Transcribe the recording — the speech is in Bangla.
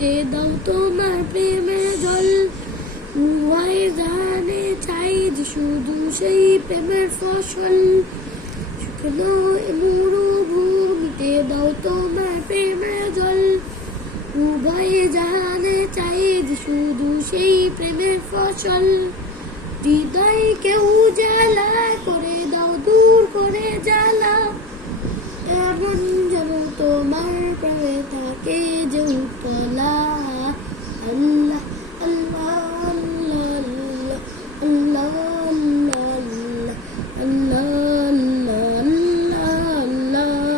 মিটে দাও তোমার প্রেমের জল। উভয় জানে চাই যে শুধু সেই প্রেমের ফসল। শুকনো মরুভূমিতে দাও তোমার প্রেমের জল। উভয় জানে চাই যে শুধু সেই প্রেমের ফসল। হৃদয়কে উজালা করে দাও, দূর করে জ্বালা। এমন যেন তোমার প্রেমে থাকে যে উতলা।